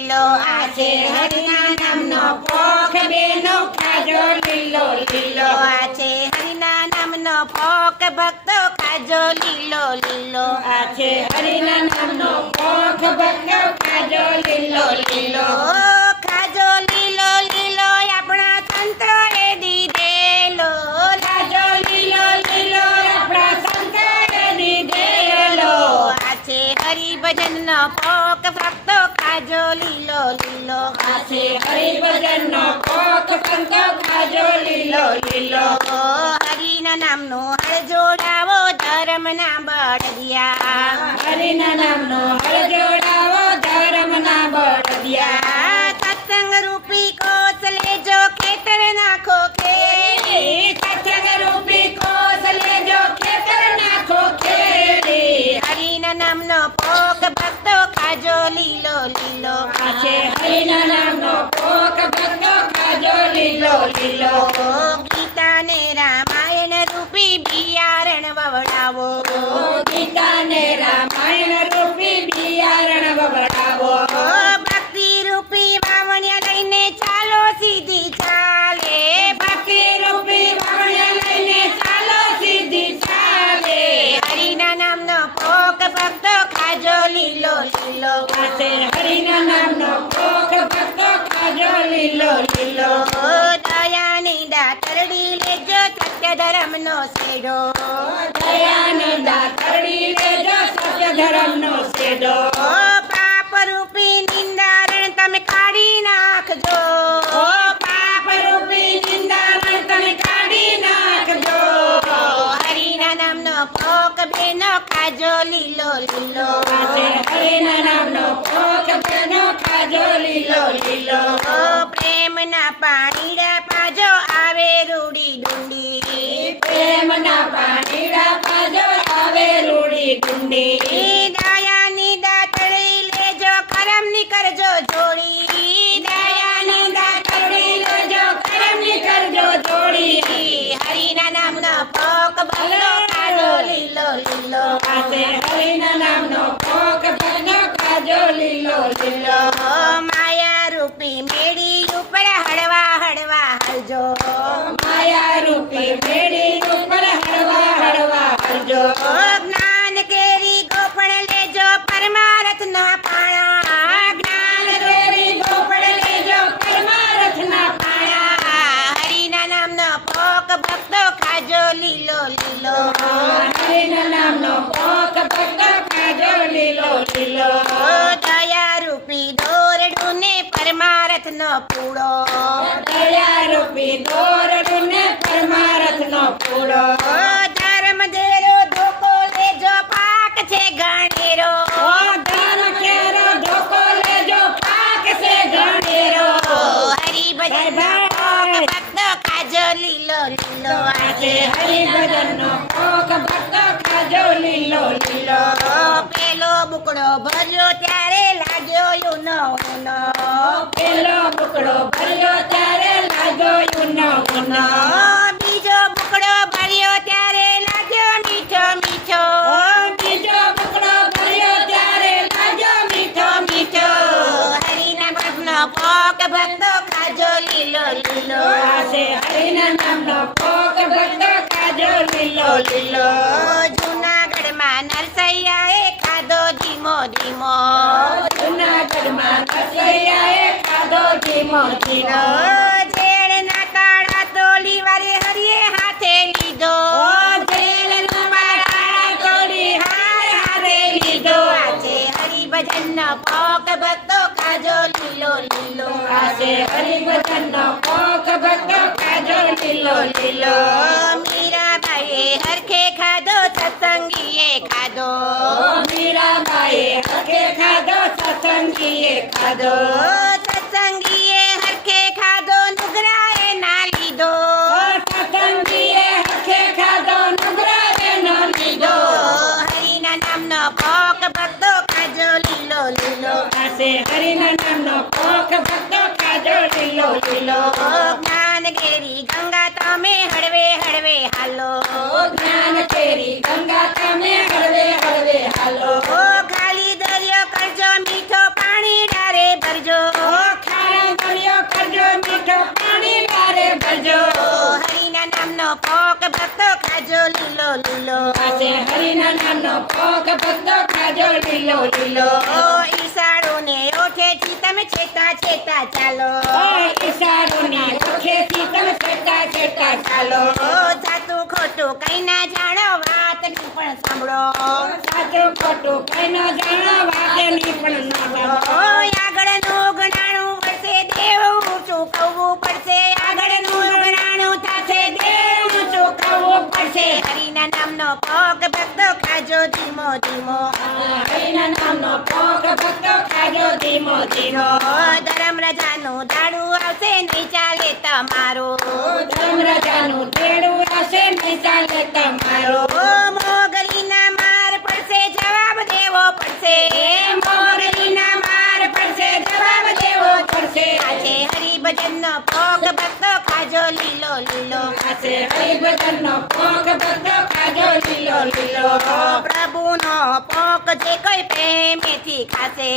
લીલો આજે હરિના નામનો પોખ બેનો ખાજો, લીલો લીલો. આજે હરિના નામનો પોખ ભક્તો ખાજો, લીલો લીલો. આજે હરિના નામનો હરિભજનનો પોક ભક્તો ખાજો, લીલો લીલો, હાથે હરિ ભજન નો પોક ભક્તો ખાજો, લીલો લીલો. હરિના નામનો હળ જોડાવો, ધર્મના બળદિયા. હરિના નામનો હળ જોડાવો, ધર્મના બળદિયા. લીલો લીલો આ છે હરિના નામનો પોક ભક્તો લીલો. ધર્મનો શેડો દયાની દાતરડી લેજો સત્ય ધર્મનો શેડો. પાપ રૂપી નિંદારણ તમે કાઢી નાખજો. પાપ રૂપી નિંદારણ તમે કાઢી નાખજો. હરિના નામનો પોક બેનો ખાજો લીલો લીલો. હરિના નામનો પોક બેનો ખાજો લીલો લીલો. પ્રેમના પાણીડા હરિના નામનો પોક ભલો લીલો લીલો પાસે લીલો લીલો લીલો લીલો. દયા રૂપી દોરડું ને પરમારથ નો પૂડો દયા રૂપી દોરડું ને પરમારથ નો પૂડો ધર્મ દેરો ધોકો લેજો પાક છે ગણેરો. ધર્મ કેરો ધોકો લેજો પાક છે ગણેરો. હરિ ભજન ભક્તો ખાજો લીલો લીલો. આજે હરિ ભજન નો પોક ભક્તો લીલો. લીલો પેલો બુકડો ભર્યો ત્યારે લાગ્યો યુનો પેલો બુકડો ભર્યો ત્યારે લાગ્યો યુનો બીજો બુકડો ભર્યો ત્યારે લાગ્યો મીઠો મીઠો. બીજો બુકડો ભર્યો ત્યારે લાગ્યો મીઠો મીઠો. હરિના ભક્તનો પોક ભક્તો ખાજો લીલો લીલો. હરિના નામનો પોક ભક્તો ખાજો લીલો લીલો. ખાધો ધીમો ધીમો ઝેડના કાળા તોલી વારે હરિએ હાથે લીધો. ઝેડના કાળા તોલી હાય હાથે લીધો. આજે હરિભજનનો પોક ભક્તો ખાજો લીલો લીલો. આજે હરિભજનનો પોક ભક્તો ખાજો લીલો લીલો. મીરાબાઈએ હરખે ખાધો સત્સંગીએ ખાધો. મીરાબાઈએ હરખે ખાધો સત્સંગીએ ખાધો. નામનો કોખ ભક્તો કાજો લીલો લીલો. જ્ઞાન કેરી ગંગા તમે હળવે હળવે હાલો. જ્ઞાન કેરી ગંગા તમે હળવે હળવે હાલો. ખાલી દરિયો કરજો મીઠો પાણી ડારે ભરજો. ખાલી દરિયો કરજો મીઠો પાણી ડારે ભરજો. હરિના નામનો કોક ભક્તો કાજો લીલો લીલો. આજે હરિના નામનો કોક ભક્તો કાજો લીલો લીલો. ઈસા તમે છેતા છેતા ચાલો. ઈશારોની તમે ચાલો. સાચું ખોટું કઈ ના જાણો વાતની પણ સાંભળો. સાચું ખોટું કઈ ના જાણો વાતની પણ સાંભળો. આગળનું નામનો ભક્તો ખાજો ધીમો ધીમો. હરિના નામનો ભોગ ભક્તો ખાજો ધીમો ધીમો. ધરમ રજાનું દાડું આવશે નહીં ચાલે તમારો. ધર્મ રાજાનું તેડું હશે નહીં ચાલે તમારો. લીલો આજે હરિભજનનો ભોગ ભક્તો ખાજો લીલો લીલો ઓ પ્રભુનો ભોગ જે કોઈ પ્રેમેથી ખાશે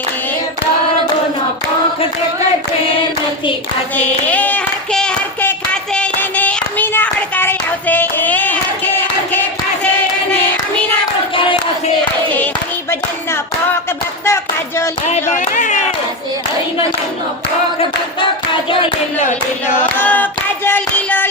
પ્રભુનો ભોગ જે કોઈ પ્રેમથી ખાશે એ હરખે હરખે ખાશે એને અમીના પડકાર આવશે એ હરખે હરખે ખાશે અને અમીના પડકારે હશે આજે હરિભજનનો ભોગ ભક્તો ખાજો લીલો લીલો આજે હરિભજનનો ભોગ ભક્તો ખાજો લીલો લીલો ઓ ખાજો લીલો